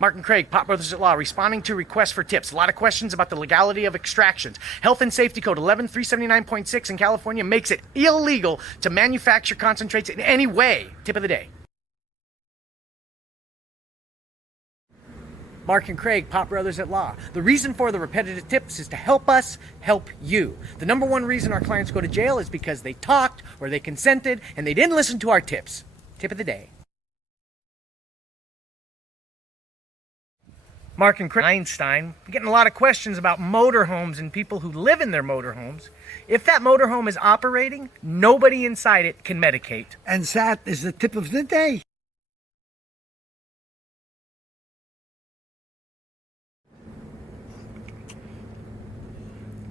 Mark and Craig, Pot Brothers at Law, responding to requests for tips. A lot of questions about the legality of extractions. Health and Safety Code 11379.6 in California makes it illegal to manufacture concentrates in any way. Tip of the day. Mark and Craig, Pot Brothers at Law. The reason for the repetitive tips is to help us help you. The number one reason our clients go to jail is because they talked or they consented and they didn't listen to our tips. Tip of the day. Mark and Craig Einstein, getting a lot of questions about motorhomes and people who live in their motorhomes. If that motorhome is operating, nobody inside it can medicate. And that is the tip of the day.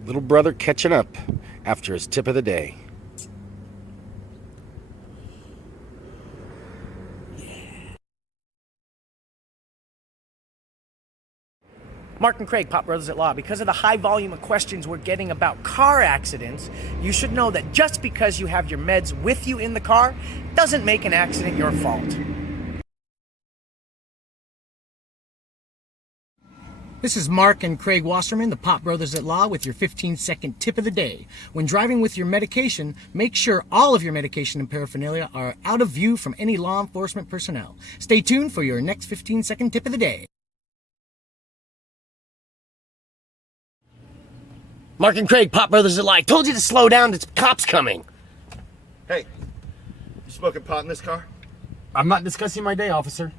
Little brother catching up after his tip of the day. Mark and Craig, Pot Brothers at Law. Because of the high volume of questions we're getting about car accidents, you should know that just because you have your meds with you in the car doesn't make an accident your fault. This is Mark and Craig Wasserman, the Pot Brothers at Law, with your 15-second tip of the day. When driving with your medication, make sure all of your medication and paraphernalia are out of view from any law enforcement personnel. Stay tuned for your next 15-second tip of the day. Mark and Craig, Pot Brothers at Law. I told you to slow down, the cops coming. Hey, you smoking pot in this car? I'm not discussing my day, officer.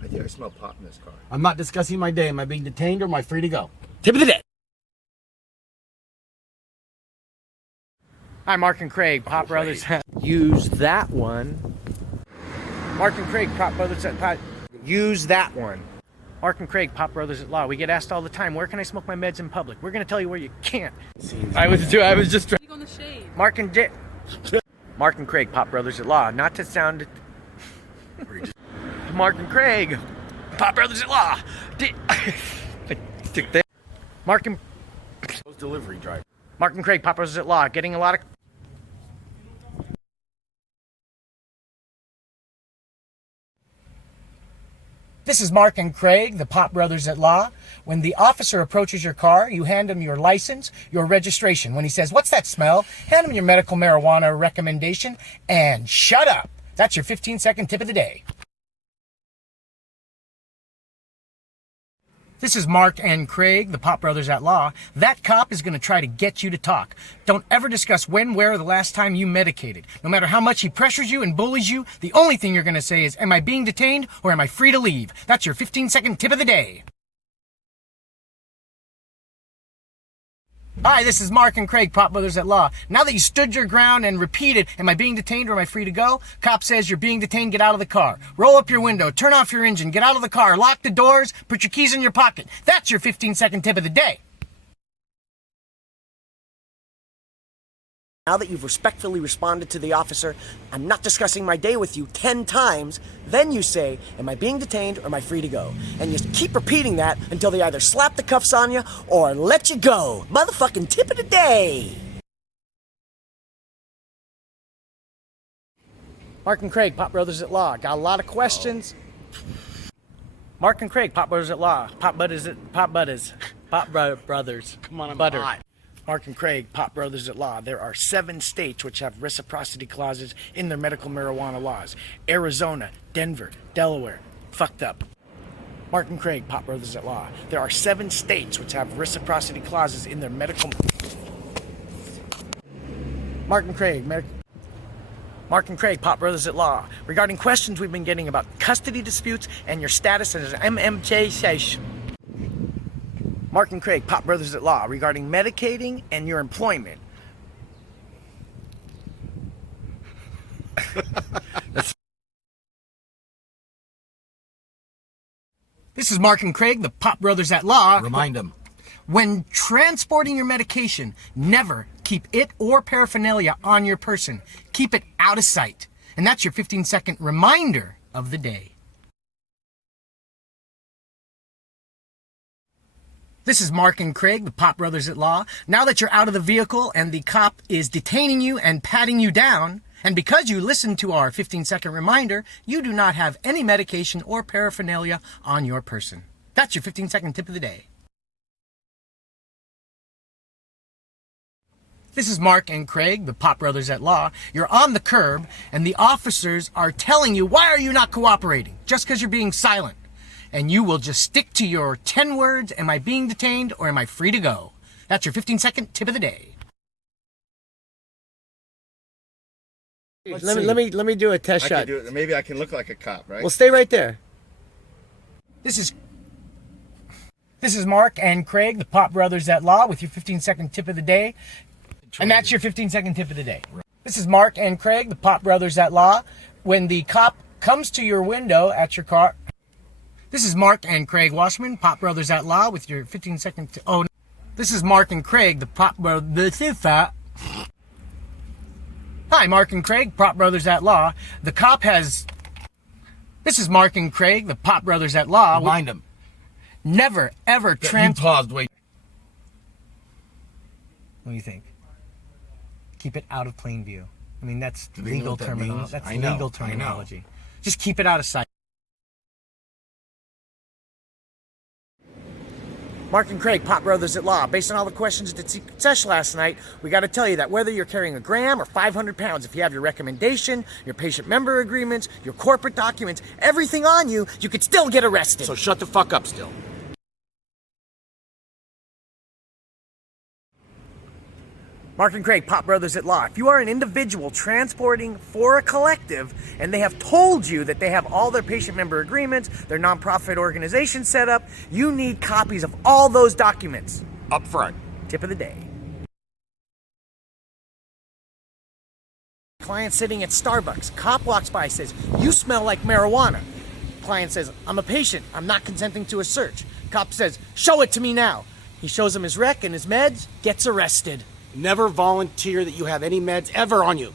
I think I smell pot in this car. I'm not discussing my day. Am I being detained or am I free to go? Tip of the day. Hi, Mark and Craig, Pot Brothers. Use that one. Mark and Craig, Pot Brothers at Pot. Use that one. Mark and Craig, Pot Brothers at Law. We get asked all the time, where can I smoke my meds in public? We're going to tell you where you can't. I was just trying. On the shade. Mark and Craig, Pot Brothers at Law. Not to sound... Mark and Craig, Pot Brothers at Law. Mark and... Delivery driver. Mark and Craig, Pot Brothers at Law. Getting a lot of... This is Mark and Craig, the Pot Brothers at Law. When the officer approaches your car, you hand him your license, your registration. When he says, "What's that smell?" hand him your medical marijuana recommendation and shut up. That's your 15-second tip of the day. This is Mark and Craig, the Pot Brothers at Law. That cop is going to try to get you to talk. Don't ever discuss when, where, or the last time you medicated. No matter how much he pressures you and bullies you, the only thing you're going to say is, "Am I being detained or am I free to leave?" That's your 15-second tip of the day. Hi, this is Mark and Craig, Pot Brothers at Law. Now that you stood your ground and repeated, "Am I being detained or am I free to go?" Cop says you're being detained, get out of the car. Roll up your window, turn off your engine, get out of the car, lock the doors, put your keys in your pocket. That's your 15-second tip of the day. Now that you've respectfully responded to the officer, "I'm not discussing my day with you," 10 times, then you say, "Am I being detained or am I free to go?" And you keep repeating that until they either slap the cuffs on you or let you go. Motherfucking tip of the day. Mark and Craig, Pot Brothers at Law. Got a lot of questions. Mark and Craig, Pot Brothers at Law. Brothers. Come on, I'm Butter. hot. Mark and Craig, Pot Brothers at Law. There are 7 states which have reciprocity clauses in their medical marijuana laws. Arizona, Denver, Delaware. Fucked up. Mark and Craig, Pot Brothers at Law. There are 7 states which have reciprocity clauses in their medical... Mark and Craig, Pot Brothers at Law. Regarding questions we've been getting about custody disputes and your status as MMJ Sesh. Mark and Craig, Pot Brothers at Law, regarding medicating and your employment. This is Mark and Craig, the Pot Brothers at Law. Remind him. When transporting your medication, never keep it or paraphernalia on your person. Keep it out of sight. And that's your 15-second reminder of the day. This is Mark and Craig, the Pot Brothers at Law. Now that you're out of the vehicle and the cop is detaining you and patting you down, And because you listened to our 15-second reminder, you do not have any medication or paraphernalia on your person. That's your 15-second tip of the day. This is Mark and Craig, the Pop Brothers at Law. You're on the curb, and the officers are telling you, why are you not cooperating? Just because you're being silent. And you will just stick to your 10 words, am I being detained or am I free to go? That's your 15-second tip of the day. Let me do a test I shot. can do it. Maybe I can look like a cop, right? Well, stay right there. This is Mark and Craig, the Pop Brothers at Law, with your 15-second tip of the day. And that's your 15-second tip of the day. This is Mark and Craig, the Pop Brothers at Law. When the cop comes to your window at your car... This is Mark and Craig Washman, Pop Brothers at Law, with your 15-second... This is Mark and Craig, the Pop Brothers... Hi, Mark and Craig, Pop Brothers at Law. The cop has... This is Mark and Craig, the Pop Brothers at Law. Remind him. Never, ever You paused, wait. What do you think? Keep it out of plain view. I mean, that's Do they know legal what that terminology. means? That's I know, legal I know. terminology. Just keep it out of sight. Mark and Craig, Pop Brothers at Law. Based on all the questions at Sesh last night, we got to tell you that whether you're carrying a gram or 500 pounds, if you have your recommendation, your patient member agreements, your corporate documents, everything on you, you could still get arrested. So shut the fuck up still. Mark and Craig, Pop Brothers at Law. If you are an individual transporting for a collective and they have told you that they have all their patient member agreements, their nonprofit organization set up, you need copies of all those documents. Up front. Tip of the day. Client sitting at Starbucks. Cop walks by, says, "You smell like marijuana." Client says, "I'm a patient. I'm not consenting to a search." Cop says, "Show it to me now." He shows him his rec and his meds, gets arrested. Never volunteer that you have any meds ever on you.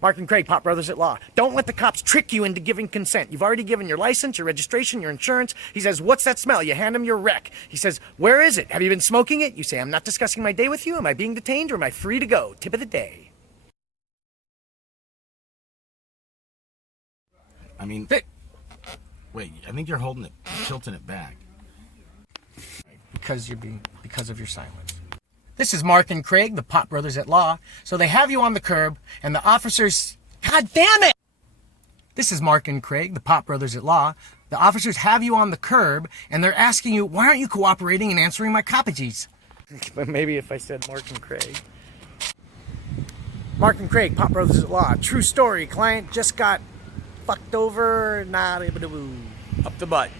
Mark and Craig, Pop Brothers at Law. Don't let the cops trick you into giving consent. You've already given your license, your registration, your insurance. He says, "What's that smell?" You hand him your rec. He says, "Where is it? Have you been smoking it?" You say, "I'm not discussing my day with you. Am I being detained or am I free to go?" Tip of the day. I mean, wait, I think you're holding it, tilting it back. Because of your silence. This is Mark and Craig, the Pop Brothers at Law. So they have you on the curb, and the officers... God damn it! This is Mark and Craig, the Pop Brothers at Law. The officers have you on the curb, and they're asking you, why aren't you cooperating and answering my copages? But maybe if I said Mark and Craig. Mark and Craig, Pop Brothers at Law. True story. Client just got fucked over. Up the butt.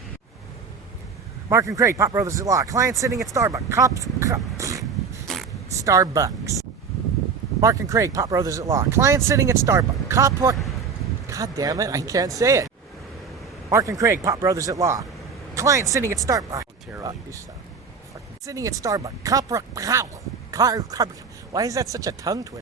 Mark and Craig, Pop Brothers at Law. Client sitting at Starbucks. Starbucks. Mark and Craig, Pop Brothers at Law. Client sitting at Starbucks. God damn it, I can't say it. Mark and Craig, Pop Brothers at Law. Client sitting at Starbucks. Sitting at Starbucks. Why is that such a tongue twister?